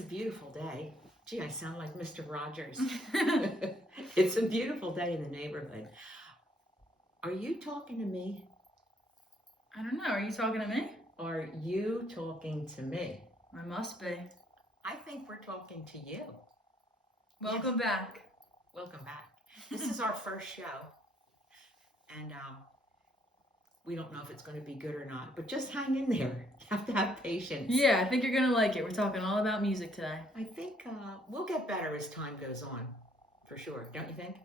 a beautiful day. Gee, I sound like Mr. Rogers. It's a beautiful day in the neighborhood. Are you talking to me? I don't know. Are you talking to me? Are you talking to me? I must be. I think we're talking to you. Welcome back. Welcome back. This is our first show. And we don't know if it's going to be good or not, but just hang in there. You have to have patience. Yeah, I think you're going to like it. We're talking all about music today. I think we'll get better as time goes on, for sure. Don't you think?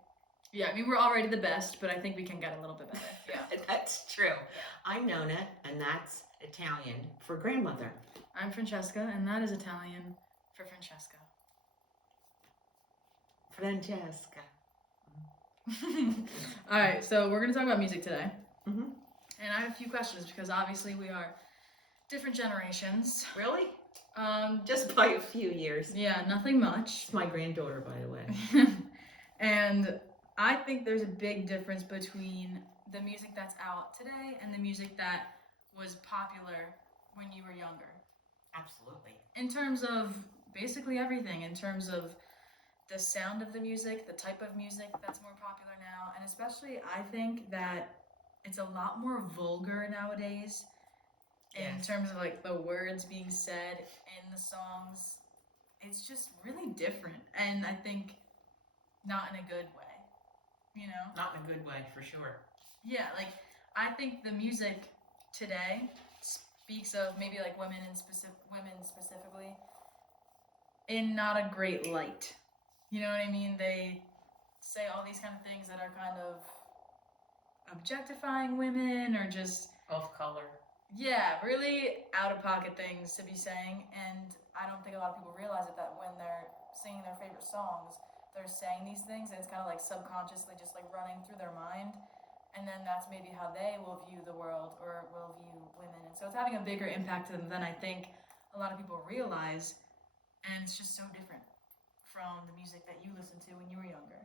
Yeah, I mean, we're already the best, but I think we can get a little bit better. Yeah, that's true. I'm Nonna, and that's Italian for grandmother. I'm Francesca, and that is Italian for Francesca. Francesca. All right, so we're going to talk about music today. Mm-hmm. And I have a few questions because obviously we are different generations. Really? Just by a few years. Yeah, nothing much. It's my granddaughter, by the way. And I think there's a big difference between the music that's out today and the music that was popular when you were younger. Absolutely. In terms of basically everything, in terms of the sound of the music, the type of music that's more popular now, and especially I think that it's a lot more vulgar nowadays in terms of like the words being said in the songs. It's just really different, and I think not in a good way. You know? Not in a good way, for sure. Yeah, like, I think the music today speaks of maybe, like, women specifically in not a great light. You know what I mean? They say all these kind of things that are kind of objectifying women or just... off color. Yeah, really out-of-pocket things to be saying, and I don't think a lot of people realize it, that when they're singing their favorite songs, they're saying these things, and it's kind of like subconsciously just like running through their mind, and then that's maybe how they will view the world or will view women, and so it's having a bigger impact to them than I think a lot of people realize, and it's just so different from the music that you listened to when you were younger.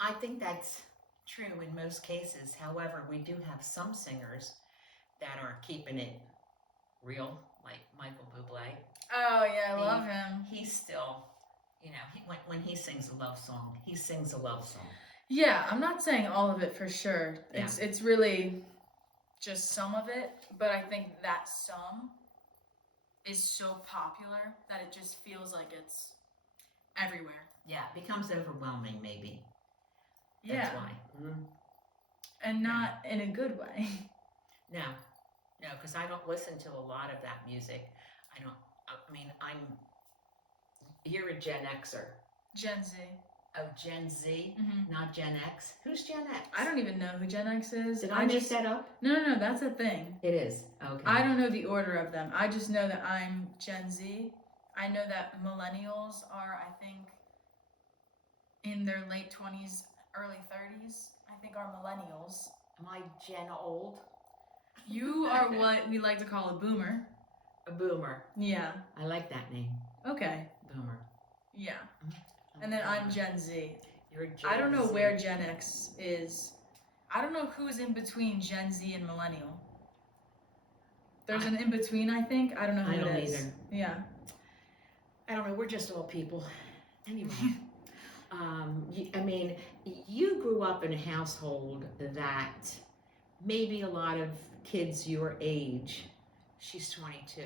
I think that's true in most cases. However, we do have some singers that are keeping it real, like Michael Bublé. Oh yeah, I love him. He's still... You know, when he sings a love song, he sings a love song. Yeah, I'm not saying all of it for sure. It's really just some of it, but I think that some is so popular that it just feels like it's everywhere. Yeah, it becomes overwhelming maybe. That's why. Mm-hmm. And not in a good way. No, because I don't listen to a lot of that music. You're a Gen Xer. Gen Z. Oh, Gen Z, not Gen X. Who's Gen X? I don't even know who Gen X is. Did I make that up? No, that's a thing. It is, okay. I don't know the order of them. I just know that I'm Gen Z. I know that millennials are, I think, in their late 20s, early 30s. I think are millennials. Am I Gen old? You are what we like to call a boomer. A boomer. Yeah. I like that name. Okay. Boomer. Yeah. And then I'm Gen Z. You're Gen I don't know Z. where Gen X is. I don't know who's in between Gen Z and millennial. There's an in between, I think. I don't know who it is. Either. Yeah. I don't know. We're just all people. Anyway. You grew up in a household that maybe a lot of kids your age, she's 22.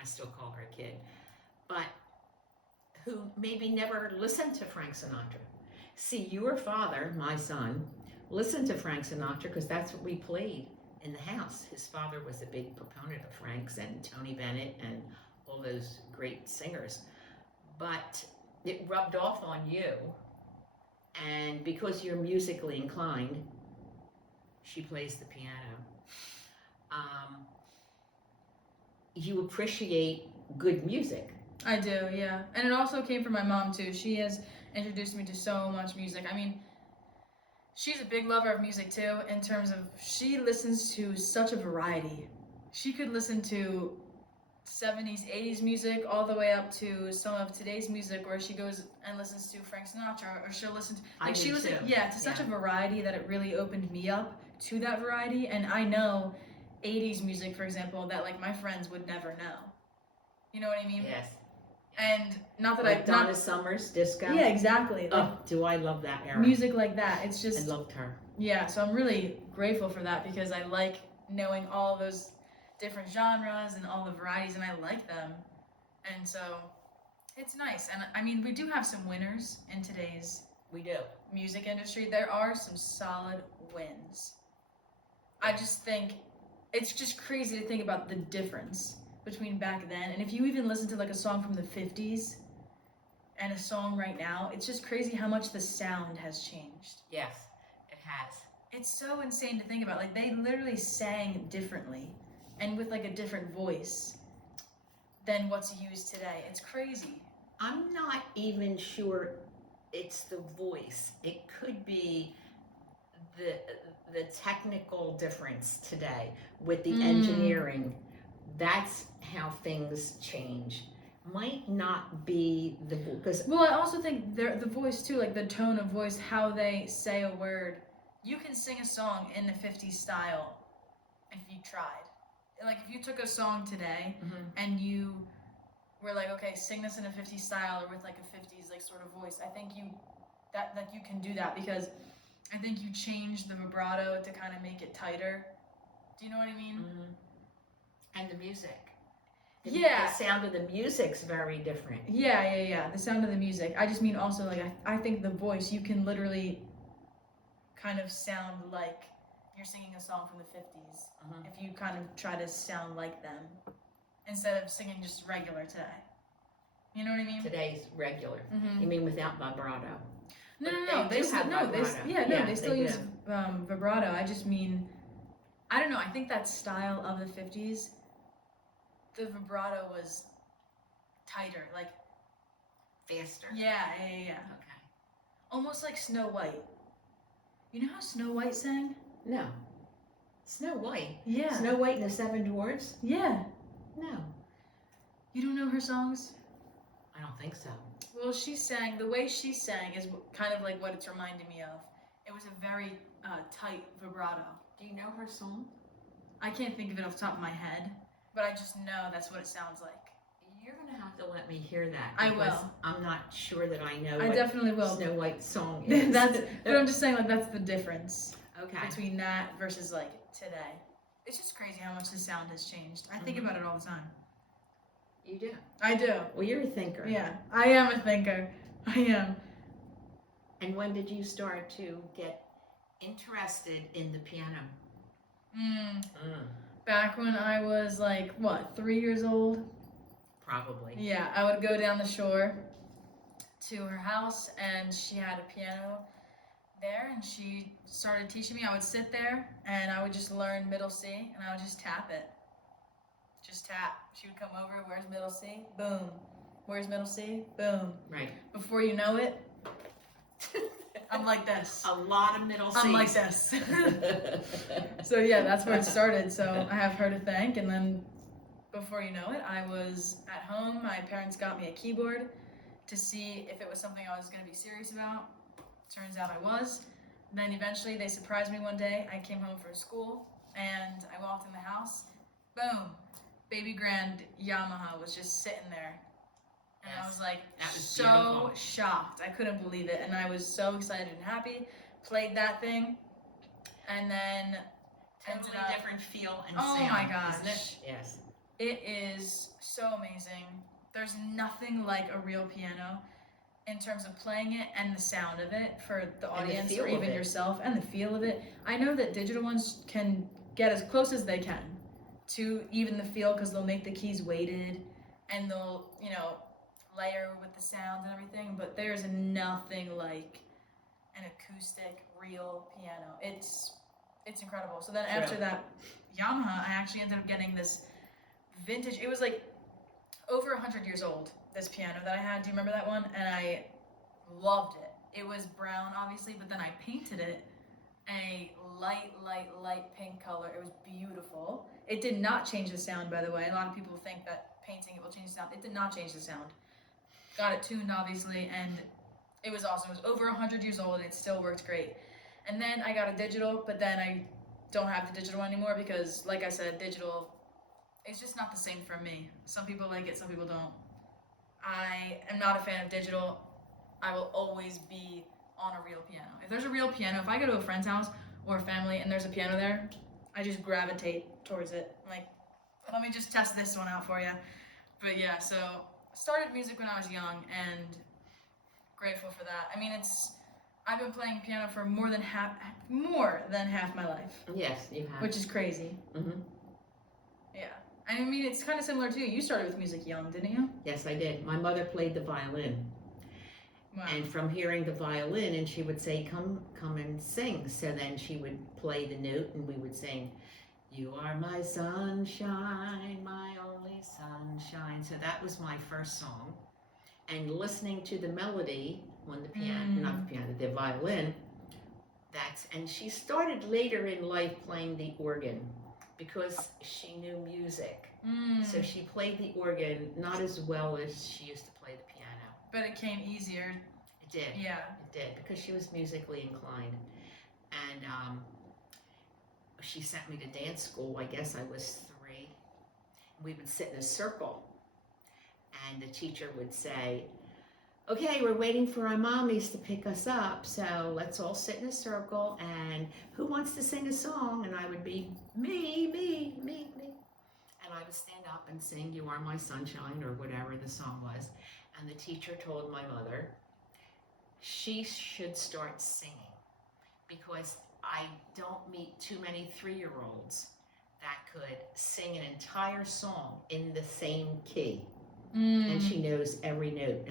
I still call her a kid. But who maybe never listened to Frank Sinatra. See, your father, my son, listened to Frank Sinatra because that's what we played in the house. His father was a big proponent of Frank's and Tony Bennett and all those great singers. But it rubbed off on you, and because you're musically inclined, she plays the piano. You appreciate good music. I do, yeah. And it also came from my mom, too. She has introduced me to so much music. I mean, she's a big lover of music, too, in terms of she listens to such a variety. She could listen to 70s, 80s music all the way up to some of today's music, where she goes and listens to Frank Sinatra, or she'll listen to... Like, she listened, to such a variety that it really opened me up to that variety. And I know 80s music, for example, that, like, my friends would never know. You know what I mean? Yes. And not that Like I Donna not Summer's disco. yeah, exactly. Like Oh, do I love that era? music like that. It's I just loved her. yeah. So I'm really grateful for that because I like knowing all those different genres and all the varieties, and I like them. And so it's nice. And I mean, we do have some winners in today's We do. music industry. There are some solid wins. I just think it's just crazy to think about the difference between back then and if you even listen to like a song from the 50s and a song right now, it's just crazy how much the sound has changed. Yes, it has. It's so insane to think about. Like they literally sang differently and with like a different voice than what's used today. It's crazy. I'm not even sure it's the voice. It could be the the technical difference today with the engineering. That's how things change. Might not be the because Well, I also think the voice too, like the tone of voice, how they say a word. You can sing a song in the 50s style if you tried. Like if you took a song today and you were like, okay, sing this in a 50s style or with like a 50s like sort of voice, I think you can do that because I think you change the vibrato to kind of make it tighter. Do you know what I mean? And the music. Yeah. The sound of the music's very different. Yeah. The sound of the music. I just mean also like I think the voice, you can literally kind of sound like you're singing a song from the 50s if you kind of try to sound like them instead of singing just regular today. You know what I mean? Today's regular. You mean without vibrato? No. They still use vibrato. I just mean, I don't know. I think that style of the 50s, the vibrato was tighter, like faster. Yeah. Okay. Almost like Snow White. You know how Snow White sang? No. Snow White? Yeah. Snow White and the Seven Dwarfs? Yeah. No. You don't know her songs? I don't think so. Well, the way she sang is kind of like what it's reminding me of. It was a very tight vibrato. Do you know her song? I can't think of it off the top of my head, but I just know that's what it sounds like. You're going to have to let me hear that. I will. I'm not sure that I know I definitely will. Snow White's song is. But I'm just saying, like, that's the difference. Okay. Between that versus, like, today. It's just crazy how much the sound has changed. I think about it all the time. You do? I do. Well, you're a thinker. Yeah, I am a thinker. I am. And when did you start to get interested in the piano? Back when I was, like, 3 years old? Probably. Yeah, I would go down the shore to her house, and she had a piano there, and she started teaching me. I would sit there, and I would just learn middle C, and I would just tap it. Just tap. She would come over, where's middle C? Boom. Where's middle C? Boom. Right. Before you know it, I'm like this. A lot of middle C's. I'm like this. So yeah, that's where it started. So I have her to thank, and then before you know it, I was at home. My parents got me a keyboard to see if it was something I was going to be serious about. Turns out I was. Then eventually they surprised me one day. I came home from school and I walked in the house. Boom. Baby grand Yamaha was just sitting there. And I was like, that was so beautiful. shocked. I couldn't believe it. And I was so excited and happy. Played that thing. And then Totally different feel and sound. Oh my gosh. Isn't it? Yes. It is so amazing. There's nothing like a real piano in terms of playing it and the sound of it for the audience or even yourself and the feel of it. I know that digital ones can get as close as they can to even the feel because they'll make the keys weighted and they'll, layer with the sound and everything, but there's nothing like an acoustic real piano. It's incredible. So then after that Yamaha, I actually ended up getting this vintage, it was like over 100 years old, this piano that I had. Do you remember that one? And I loved it. It was brown, obviously, but then I painted it a light pink color. It was beautiful. It did not change the sound, by the way. A lot of people think that painting it will change the sound. It did not change the sound. Got it tuned, obviously, and it was awesome. It was over 100 years old, and it still worked great. And then I got a digital, but then I don't have the digital anymore because, like I said, digital it's just not the same for me. Some people like it, some people don't. I am not a fan of digital. I will always be on a real piano. If there's a real piano, if I go to a friend's house or a family and there's a piano there, I just gravitate towards it. I'm like, let me just test this one out for you. But yeah, so started music when I was young and grateful for that. I mean, I've been playing piano for more than half my life, Yes, you have. which is crazy. Mm-hmm. Yeah. I mean, it's kind of similar to you. You started with music young, didn't you? Yes, I did. My mother played the violin. Wow. And from hearing the violin, and she would say, come and sing. So then she would play the note and we would sing, you are my sunshine, my only sunshine. So that was my first song. And listening to the melody on the piano, not the piano, the violin, and she started later in life playing the organ because she knew music. So she played the organ not as well as she used to play the piano. But it came easier. It did. Yeah. It did, because she was musically inclined. And she sent me to dance school. I guess I was 3. We would sit in a circle, and the teacher would say, okay, we're waiting for our mommies to pick us up, so let's all sit in a circle, and who wants to sing a song? And I would be, me. And I would stand up and sing You Are My Sunshine, or whatever the song was. And the teacher told my mother she should start singing, because I don't meet too many 3-year-olds that could sing an entire song in the same key. And she knows every note,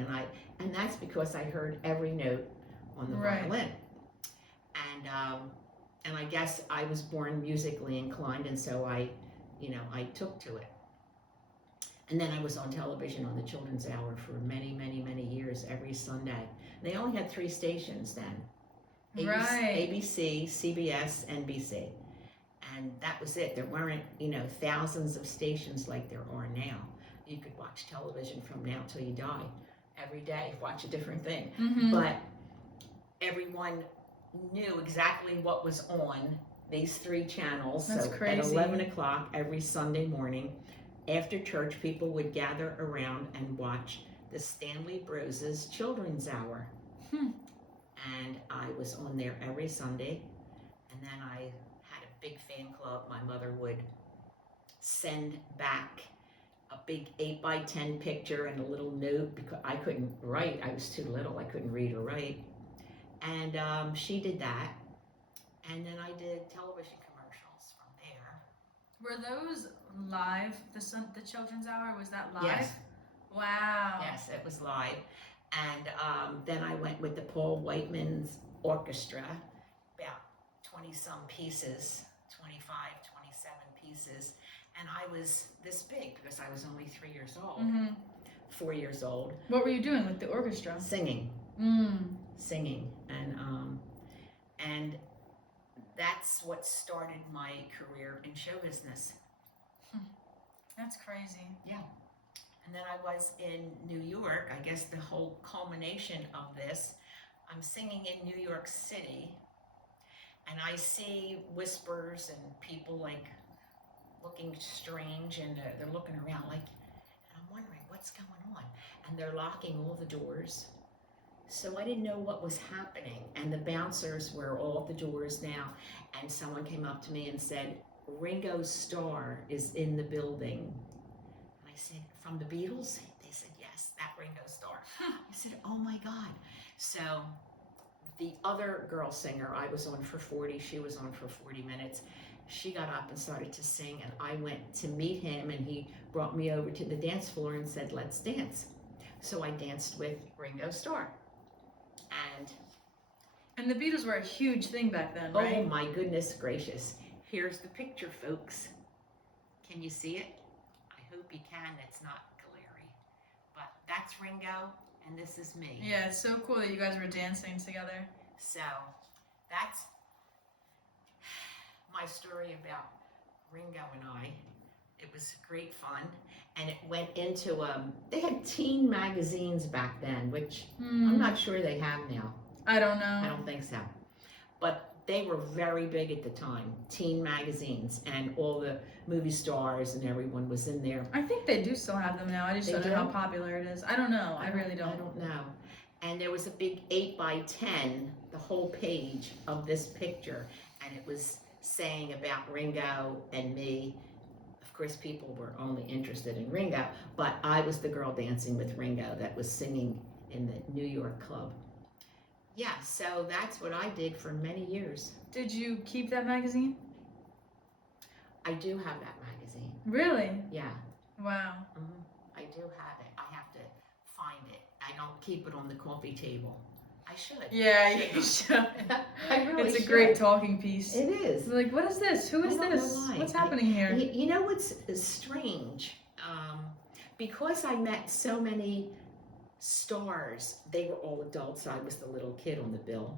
and that's because I heard every note on the violin. And I guess I was born musically inclined, and so I took to it. And then I was on television on the Children's Hour for many years, every Sunday. They only had 3 stations then. ABC, CBS, NBC. And that was it. There weren't, thousands of stations like there are now. You could watch television from now till you die. Every day, watch a different thing. But everyone knew exactly what was on these 3 channels. That's so crazy. At 11 o'clock every Sunday morning, after church, people would gather around and watch the Stanley Bros' Children's Hour. And I was on there every Sunday. And then I had a big fan club. My mother would send back a big 8x10 picture and a little note, because I couldn't write. I was too little. I couldn't read or write. And she did that. And then I did television commercials from there. Were those live? The Children's Hour, was that live? Yes. Wow. Yes, it was live. And then I went with the Paul Whiteman's orchestra, about 20-some pieces, 25, 27 pieces. And I was this big because I was only 3 years old, 4 years old. What were you doing with the orchestra? Singing. Singing. And that's what started my career in show business. That's crazy. Yeah. And then I was in New York. I guess the whole culmination of this, I'm singing in New York City, and I see whispers and people like looking strange, and they're looking around like, and I'm wondering what's going on. And they're locking all the doors. So I didn't know what was happening. And the bouncers were all at the doors now. And someone came up to me and said, Ringo Starr is in the building. And I said, from the Beatles? They said, yes, that Ringo Starr. I said, oh my God. So the other girl singer, I was on for 40, she was on for 40 minutes. She got up and started to sing, and I went to meet him, and he brought me over to the dance floor and said, let's dance. So I danced with Ringo Starr. And the Beatles were a huge thing back then, right? Oh my goodness gracious. Here's the picture, folks. Can you see it? I hope you can. It's not glary. But that's Ringo, and this is me. Yeah, it's so cool that you guys were dancing together. So that's my story about Ringo and I. It was great fun. And it went into, they had teen magazines back then, which I'm not sure they have now. I don't know. I don't think so. But they were very big at the time, teen magazines, and all the movie stars and everyone was in there. I think they do still have them now. I just They don't know do? how popular it is. I don't know. I really I don't. don't know. And there was a big 8 by 10, the whole page of this picture, and it was saying about Ringo and me. Of course, people were only interested in Ringo, but I was the girl dancing with Ringo that was singing in the New York club. Yeah, so that's what I did for many years. Did you keep that magazine? I do have that magazine. Really? Yeah. Wow. I do have it. I have to find it. I don't keep it on the coffee table. I should. Yeah, you should. I really It's a should. great talking piece. It is. Like, what is this? Who is I don't know this? why. What's happening here? You know what's strange? Because I met so many stars, they were all adults. I was the little kid on the bill.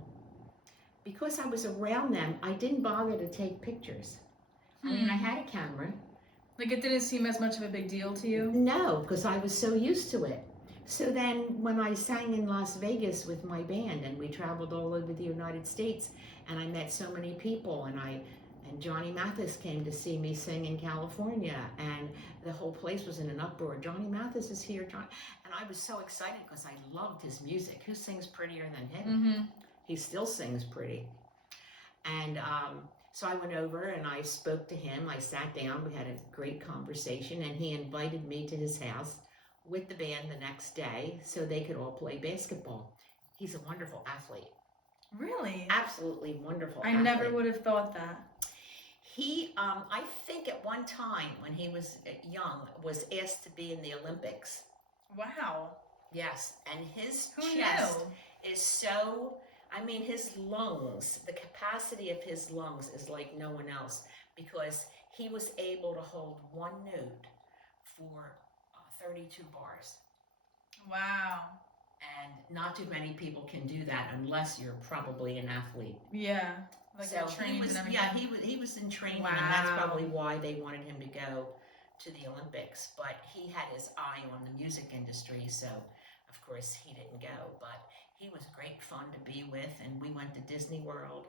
Because I was around them, I didn't bother to take pictures. I mean, I had a camera. Like, it didn't seem as much of a big deal to you? No, because I was so used to it. So then when I sang in Las Vegas with my band and we traveled all over the United States and I met so many people and Johnny Mathis came to see me sing in California and the whole place was in an uproar. Johnny Mathis is here, and I was so excited because I loved his music. Who sings prettier than him? He still sings pretty. And so I went over and I spoke to him. I sat down, we had a great conversation, and he invited me to his house with the band the next day so they could all play basketball. He's a wonderful athlete. Really? Absolutely wonderful I athlete. never would have thought that. He, I think at one time when he was young, was asked to be in the Olympics. Wow. Yes, and his Who chest knew? is so, I mean, his lungs, the capacity of his lungs is like no one else because he was able to hold one note for 32 bars. Wow. And not too many people can do that unless you're probably an athlete. Yeah. Like So trained he was, and everything. he was in training, Wow. and that's probably why they wanted him to go to the Olympics. But he had his eye on the music industry, so of course he didn't go. But he was great fun to be with, and we went to Disney World,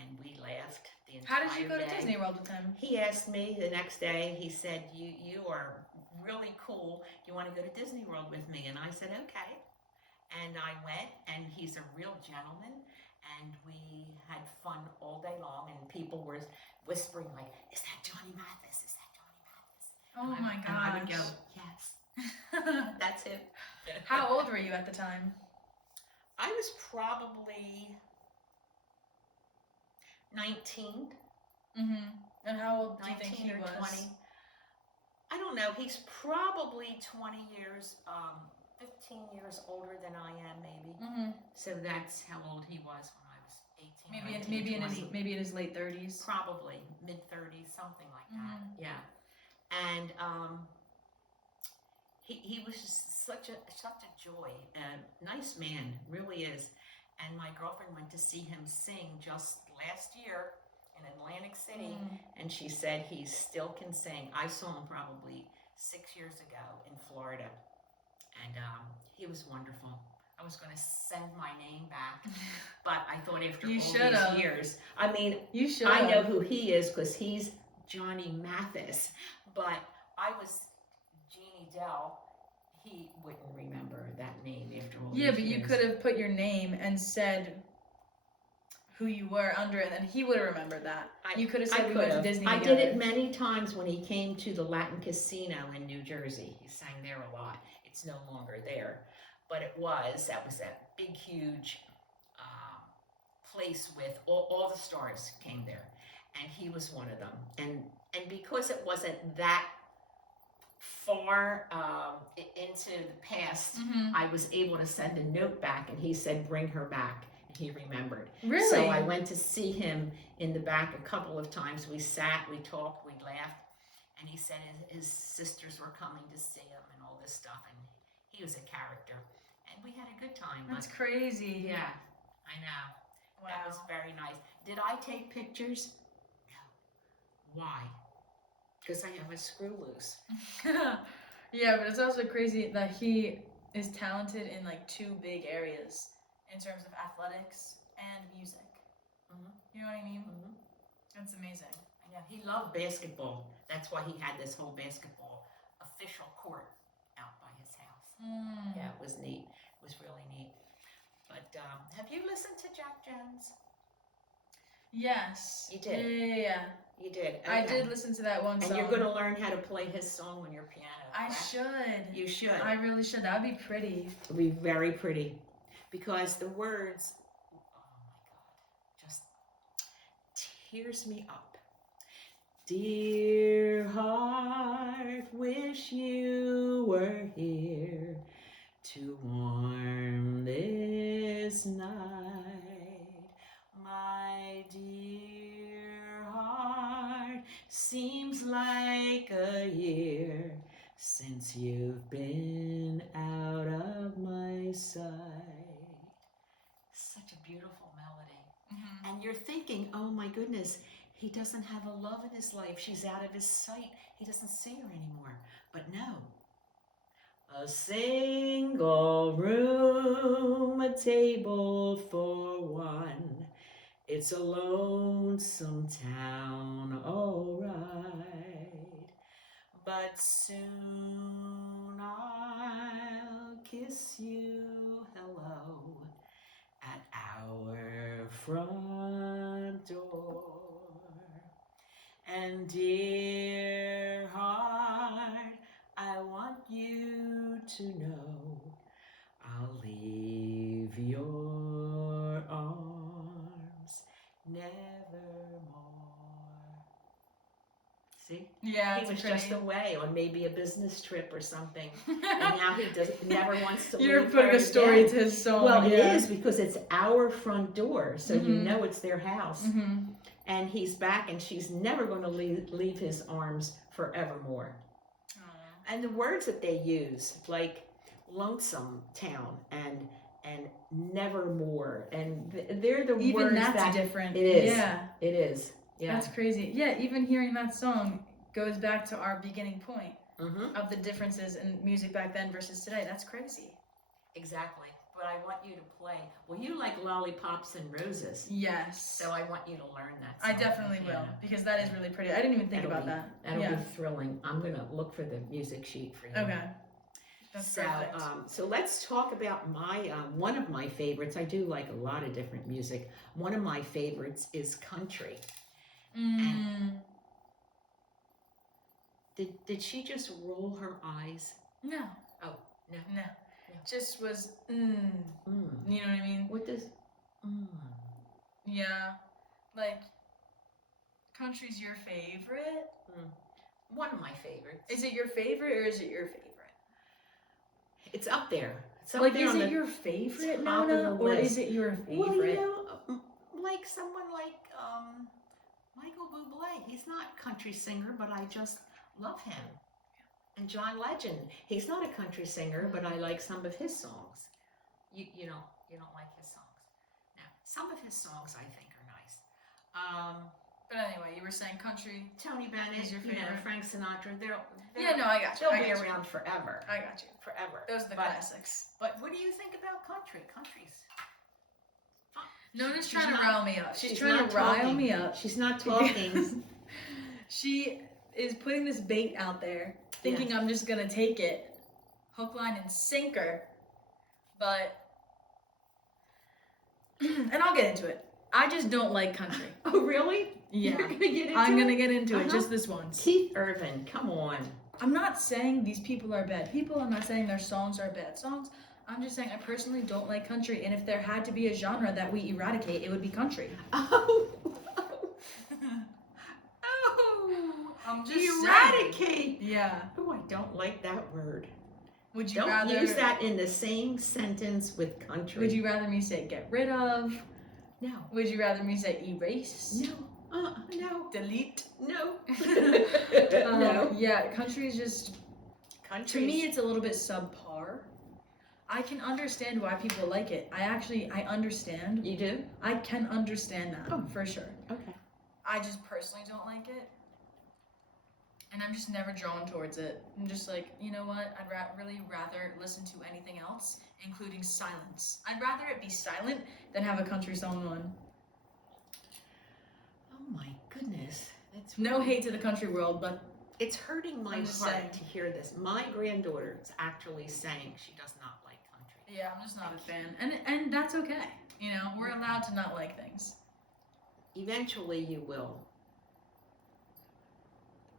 and we laughed the entire day. How did you go to Disney World with him? He asked me the next day, he said, you are really cool. You want to go to Disney World with me? And I said, okay. And I went, and he's a real gentleman. And we had fun all day long, and people were whispering like, "Is that Johnny Mathis? Is that Johnny Mathis?" Oh my gosh. And I would go, "Yes, that's him." How old were you at the time? I was probably 19. And how old do you think 19 he or was? 20. I don't know. He's probably 20 years, 15 years older than I am, maybe. So that's how old he was when I was 18. Maybe in his late 30s. Probably mid 30s, something like that. Yeah, and he was just such a joy, nice man, really is. And my girlfriend went to see him sing just last year in Atlantic City, and she said he still can sing. I saw him probably 6 years ago in Florida. And he was wonderful. I was going to send my name back, but I thought after all these years, I mean, you should. I know who he is because he's Johnny Mathis, but I was Jeannie Dell. He wouldn't remember that name after all these years. Yeah, but you could have put your name and said who you were under it, and he would have remembered that. You could have said we went to Disney together. I did it many times when he came to the Latin Casino in New Jersey. He sang there a lot. It's no longer there, but that was that big, huge place with all the stars came there, and he was one of them. And because it wasn't that far into the past, I was able to send a note back, and he said, "Bring her back." And he remembered. Really? So I went to see him in the back a couple of times. We sat, we talked, we laughed, and he said his sisters were coming to see him and all this stuff, and he was a character, and we had a good time. That's crazy. Yeah, I know. Wow. That was very nice. Did I take pictures? No. Why? Because I have a screw loose. Yeah, but it's also crazy that he is talented in like two big areas in terms of athletics and music. Mhm. You know what I mean? Mhm. That's amazing. Yeah, he loved basketball. That's why he had this whole basketball official court out by his house. Mm. Yeah, it was neat. It was really neat. But have you listened to Jack Jones? Yes. You did. Yeah. You did. Okay. I did listen to that one song. And you're going to learn how to play his song on your piano. I correct? should. You should. I really should. That would be pretty. It would be very pretty. Because the words, oh my God, just tears me up. Dear heart, wish you were here to warm this night. My dear heart, seems like a year since you've been out of my sight. Such a beautiful melody. Mm-hmm. And you're thinking, oh my goodness, he doesn't have a love in his life. She's out of his sight. He doesn't see her anymore. But no. A single room, a table for one. It's a lonesome town, all right. But soon I'll kiss you hello at our front door. And dear heart, I want you to know I'll leave your arms nevermore. See? Yeah, He was pretty. just away on maybe a business trip or something, and now he never wants to You're leave putting her a story again. to his song. Well, yeah. it is because it's our front door, so you Mhm. know it's their house. Mm-hmm. And he's back, and she's never going to leave his arms forevermore. And the words that they use, like lonesome town and nevermore, and they're the Even words that's that different. it is. Yeah. It is. Yeah. That's crazy. Yeah, even hearing that song goes back to our beginning point Mm-hmm. of the differences in music back then versus today. That's crazy. Exactly. But I want you to play. Well, you like lollipops and roses. Yes. So I want you to learn that I song. definitely will, because that is really pretty. I didn't even think about that. That'll Yeah. be thrilling. I'm going to look for the music sheet for you. Okay. That's So, perfect. so let's talk about my one of my favorites. I do like a lot of different music. One of my favorites is country. Did she just roll her eyes? No. Oh, no. No. Just was, Mm. You know what I mean? What does Yeah. Like, country's your favorite? One of my favorites. Is it your favorite or is it your favorite? It's up there. It's up Like, there is it your favorite, top of the Nonna, or list. is it your favorite? Well, you know, like someone like Michael Bublé. He's not a country singer, but I just love him. And John Legend. He's not a country singer, but I like some of his songs. You don't like his songs. Now, some of his songs I think are nice. But anyway, you were saying country. Tony Bennett, Is your you know, favorite? Frank Sinatra. Yeah, no, I got you. They'll I be got you. around forever. I got you. Forever. Those are the But- classics. But what do you think about country? Country's fun. Nona's She's trying to not- rile me up. She's she's trying not to rile talking. me up. She's not talking. She is putting this bait out there, thinking I'm just gonna take it, hook, line, and sinker. But, and I'll get into it. I just don't like country. Oh, really? Yeah. You're gonna get into I'm it? gonna get into it Uh-huh. just this once. Keith Urban, come on. I'm not saying these people are bad people. I'm not saying their songs are bad songs. I'm just saying I personally don't like country. And if there had to be a genre that we eradicate, it would be country. Oh. Oh. I'm just saying. Eradicate. Yeah. Oh, I don't like that word. Would you Don't rather use that in the same sentence with country. Would you rather me say get rid of? No. Would you rather me say erase? No. No. Delete? No. No. Yeah, country is just, Country. to me, it's a little bit subpar. I can understand why people like it. I understand. You do? I can understand that, Oh. for sure. Okay. I just personally don't like it. And I'm just never drawn towards it. I'm just like, you know what? I'd really rather listen to anything else, including silence. I'd rather it be silent than have a country song on. goodness. It's No really- hate to the country world, but It's hurting my I'm heart just saying. to hear this. My granddaughter is actually saying she does not like country. yeah, I'm just not a fan, and that's okay. You know, we're allowed to not like things. Eventually, you will.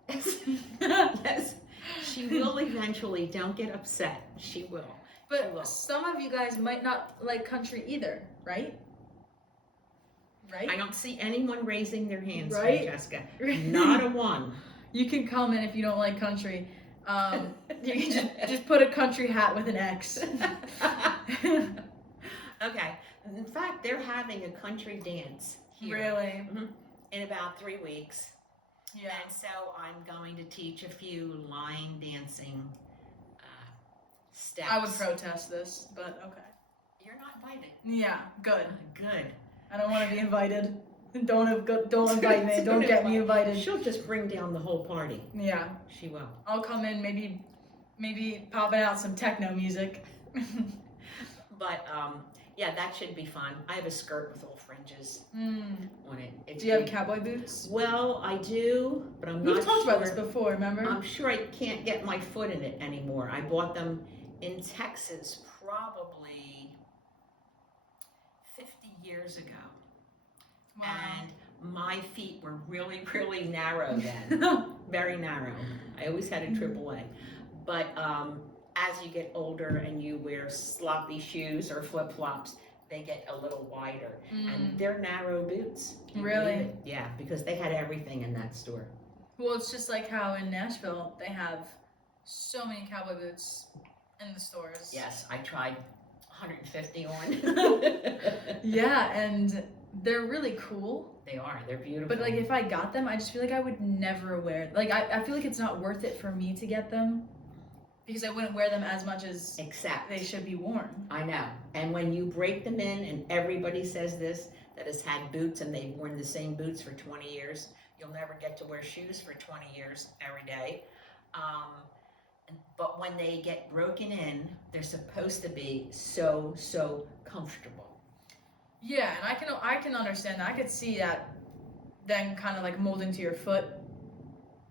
Yes, she will eventually. Don't get upset. She will. She will. But some of you guys might not like country either, right? Right? I don't see anyone raising their hands, Right? Francesca. Not a one. You can comment if you don't like country. You can just put a country hat with an X. Okay. In fact, they're having a country dance here. Really? In about 3 weeks. Yeah. And so I'm going to teach a few line dancing steps. I would protest this, but okay. You're not invited. Yeah, good. Good. I don't want to be invited. Don't invite me. Don't get me invited. She'll just bring down the whole party. Yeah. She will. I'll come in maybe popping out some techno music. But yeah, that should be fun. I have a skirt with all fringes on it. Do you have cowboy boots? Well, I do, but I'm not We've talked about this sure. before, remember? I'm sure I can't get my foot in it anymore. I bought them in Texas probably 50 years ago. Wow. And my feet were really, really narrow then. Very narrow. I always had a AAA. But as you get older and you wear sloppy shoes or flip-flops, they get a little wider. And they're narrow boots. You Really? believe it? Yeah, because they had everything in that store. Well, it's just like how in Nashville they have so many cowboy boots in the stores. Yes, I tried 150 on. Yeah, and they're really cool. They are. They're beautiful. But like if I got them, I just feel like I would never wear. Like I feel like it's not worth it for me to get them because I wouldn't wear them as much as Except they should be worn. I know. And when you break them in, and everybody says this, that has had boots and they've worn the same boots for 20 years, you'll never get to wear shoes for 20 years every day. But when they get broken in, they're supposed to be so comfortable. Yeah, and I can understand that. I could see that then kind of like molding to your foot,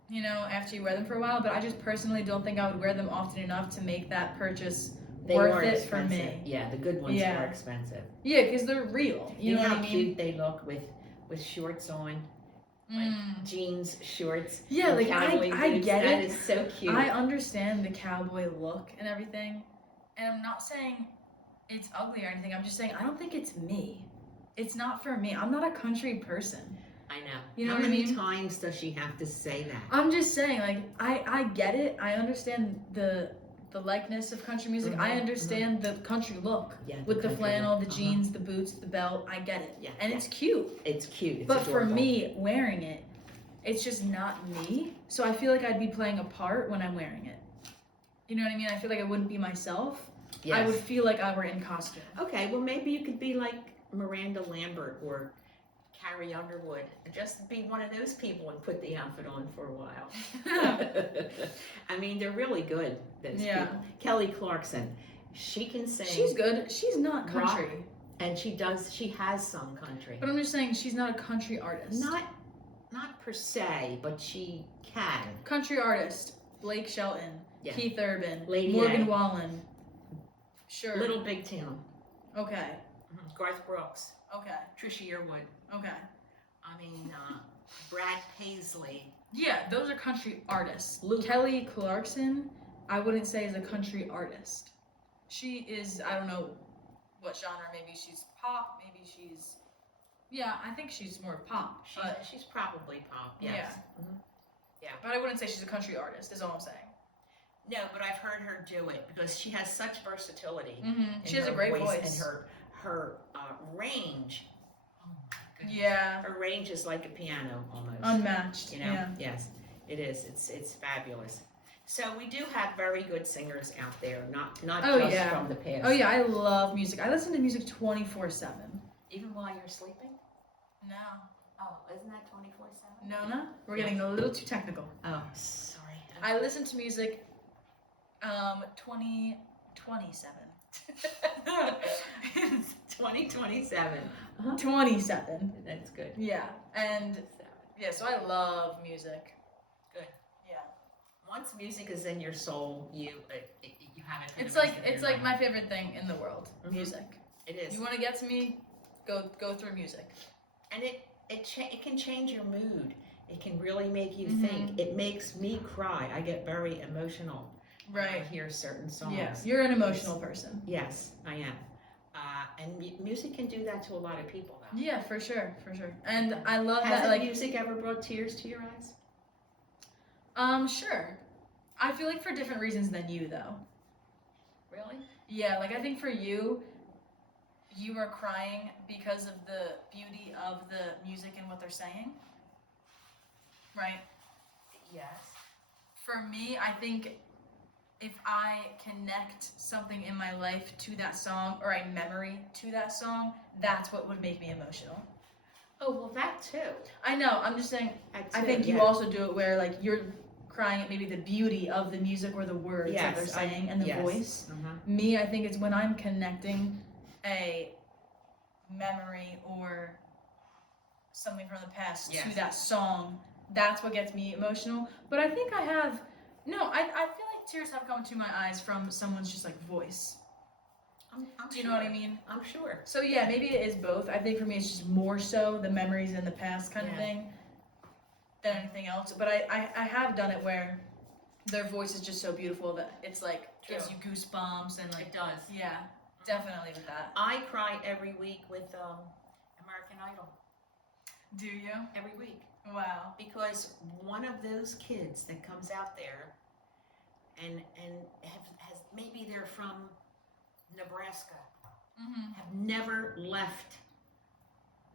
you know, after you wear them for a while. But I just personally don't think I would wear them often enough to make that purchase They worth are it expensive. for me. Yeah, the good ones Yeah. are expensive. Yeah, because they're real. You know how what I mean? cute they look with shorts on, like jeans, shorts. Yeah, and like cowboy I boots. get That it. is so cute. I understand the cowboy look and everything, and I'm not saying it's ugly or anything. I'm just saying I don't think it's me. It's not for me. I'm not a country person. I know. You know How what I many mean? times does she have to say that? I'm just saying, like, I get it. I understand the likeness of country music. I understand the country look Yeah, with the country flannel, look. the jeans, the boots, the belt. I get it. Yeah, And yeah. it's cute. It's cute. It's But for adorable. me, wearing it, it's just not me. So I feel like I'd be playing a part when I'm wearing it. You know what I mean? I feel like I wouldn't be myself. Yes. I would feel like I were in costume. Okay, well maybe you could be like Miranda Lambert or Carrie Underwood. Just be one of those people and put the outfit on for a while. I mean, they're really good, those Yeah. people. Kelly Clarkson, she can sing. She's good. She's not Rock. country. And she has some country. But I'm just saying she's not a country artist. Not per se, but she can. Country artist. Blake Shelton. Yeah. Keith Urban. Lady Morgan A. Wallen. Sure. Little Big Town. Okay. Garth Brooks. Okay. Trisha Yearwood. Okay. I mean, Brad Paisley. Yeah, those are country artists. Luke. Kelly Clarkson, I wouldn't say is a country artist. She is, I don't know what genre, maybe she's pop, maybe she's, yeah, I think she's more pop. But, She's probably pop, yes. but I wouldn't say she's a country artist, is all I'm saying. No, but I've heard her do it because she has such versatility. She has a her great And voice. her range. Oh my goodness. Yeah. Her range is like a piano almost. Unmatched. You know? Yeah. Yes, it is. It's fabulous. So we do have very good singers out there, not Oh, just yeah. from the past. Oh yeah, I love music. I listen to music 24/7. Even while you're sleeping? No. Oh, isn't that 24/7? Nona, we're getting a little too technical. Oh, sorry. I listen to music 2027. 2027. 27. That's good. Yeah. And Yeah, so I love music. Good. Yeah. Once music is in your soul, you have it. For It's the rest like of your it's like life. my favorite thing in the world. Mhm. Music. It is. You want to get to me? Go through music. And it can change your mood. It can really make you Mhm. think. It makes me cry. I get very emotional when I Right. hear certain songs. Yeah. You're an emotional person. Yes, I am. And music can do that to a lot of people, though. Yeah, for sure, for sure. And I love Hasn't that. Like, music ever brought tears to your eyes? Sure. I feel like for different reasons than you, though. Really? Yeah, like I think for you, you are crying because of the beauty of the music and what they're saying. Right? Yes. For me, I think if I connect something in my life to that song or a memory to that song, that's what would make me emotional. Oh, well, that too. I know, I'm just saying, That I too, think you yeah. also do it where like you're crying at maybe the beauty of the music or the words that Yes, they're saying and the yes. voice. Uh-huh. Me, I think it's when I'm connecting a memory or something from the past Yes. to that song, that's what gets me emotional. But I think I have, no, I feel like tears have come to my eyes from someone's just like voice. I'm Do you sure. know what I mean? I'm sure. So yeah, maybe it is both. I think for me it's just more so the memories in the past kind of thing than anything else. But I have done it where their voice is just so beautiful that it's like gives you goosebumps and like It does. Yeah, definitely with that. I cry every week with American Idol. Do you? Every week. Wow. Because one of those kids that comes out there and has maybe they're from Nebraska, have never left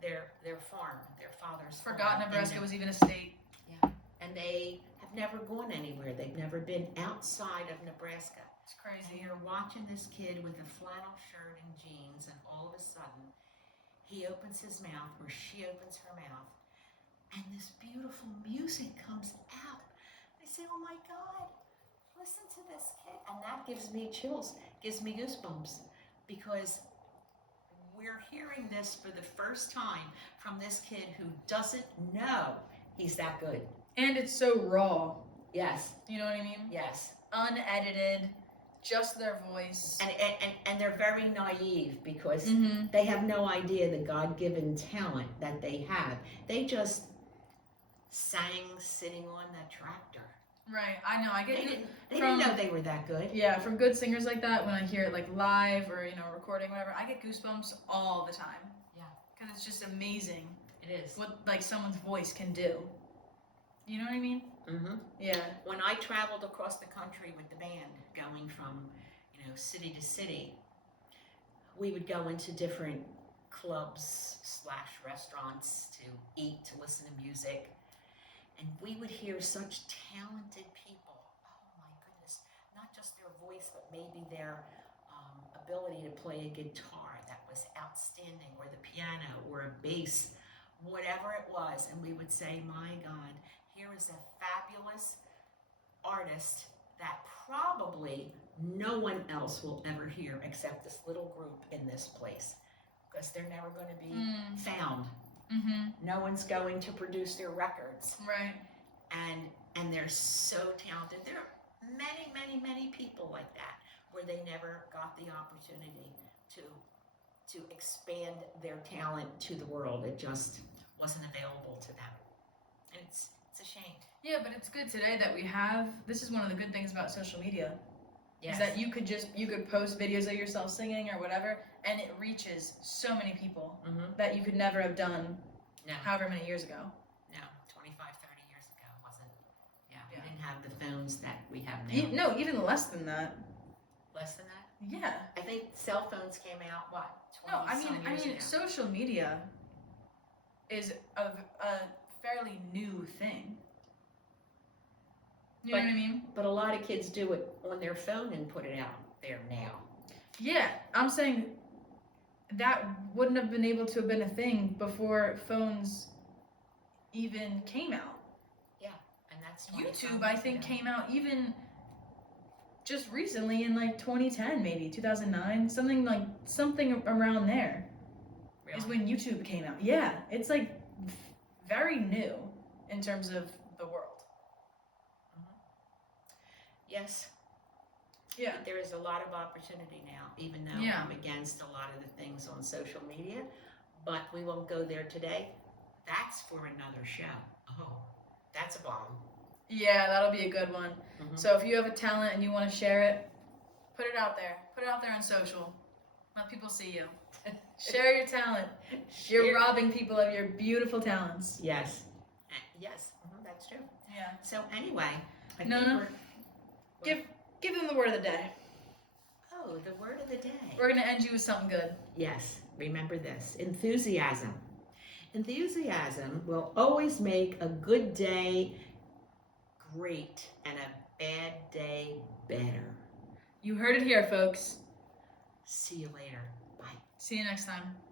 their farm, their father's Forgot farm. Nebraska was even a state. Yeah. And they have never gone anywhere. They've never been outside of Nebraska. It's And crazy. you're watching this kid with a flannel shirt and jeans, and all of a sudden, he opens his mouth, or she opens her mouth, and this beautiful music comes out. I say, oh my God, listen to this kid. And that gives me chills, gives me goosebumps, because we're hearing this for the first time from this kid who doesn't know he's that good. And it's so raw. Yes. You know what I mean? Yes. Unedited, just their voice. And they're very naive because Mm-hmm. they have no idea the God-given talent that they have. They just sang sitting on that tractor. Right, I know. I get They didn't know they were that good. Yeah, from good singers like that, when I hear it like live or recording, whatever, I get goosebumps all the time. Yeah, because it's just amazing. It is. What like someone's voice can do. You know what I mean? Mm-hmm. Yeah. When I traveled across the country with the band, going from city to city, we would go into different clubs / restaurants to eat, to listen to music. And we would hear such talented people. Oh my goodness. Not just their voice, but maybe their ability to play a guitar that was outstanding, or the piano, or a bass, whatever it was. And we would say, my God, here is a fabulous artist that probably no one else will ever hear except this little group in this place, because they're never going to be found. Mm-hmm. No one's going to produce their records. Right. And they're so talented. There are many, many, many people like that where they never got the opportunity to expand their talent to the world. It just wasn't available to them. And it's a shame. Yeah, but it's good today that we have. This is one of the good things about social media. Yes. Is that you could post videos of yourself singing or whatever, and it reaches so many people that you could never have done however many years ago. No, 25, 30 years ago wasn't. Yeah, we didn't have the phones that we have now. No, even less than that. Less than that? Yeah. I think cell phones came out, what, 20 some years ago? Social media is a fairly new thing. You know what I mean? But a lot of kids do it on their phone and put it out there now. Yeah, I'm saying that wouldn't have been able to have been a thing before phones even came out. Yeah, and that's YouTube, I think, came out even just recently in like 2010, maybe 2009, something around there. Really? Is when YouTube came out. Yeah, it's like very new. in terms of the world. Yes. Yeah. There is a lot of opportunity now, even though Yeah. I'm against a lot of the things on social media, but we won't go there today. That's for another show. Oh, that's a bomb. Yeah, that'll be a good one. So if you have a talent and you want to share it, put it out there. Put it out there on social. Let people see you. Share your talent. You're robbing people of your beautiful talents. Yes. Yes, that's true. Yeah. So anyway, I Nonna, think give them the word of the day. Oh, the word of the day. We're going to end you with something good. Yes, remember this. Enthusiasm. Enthusiasm will always make a good day great and a bad day better. You heard it here, folks. See you later. Bye. See you next time.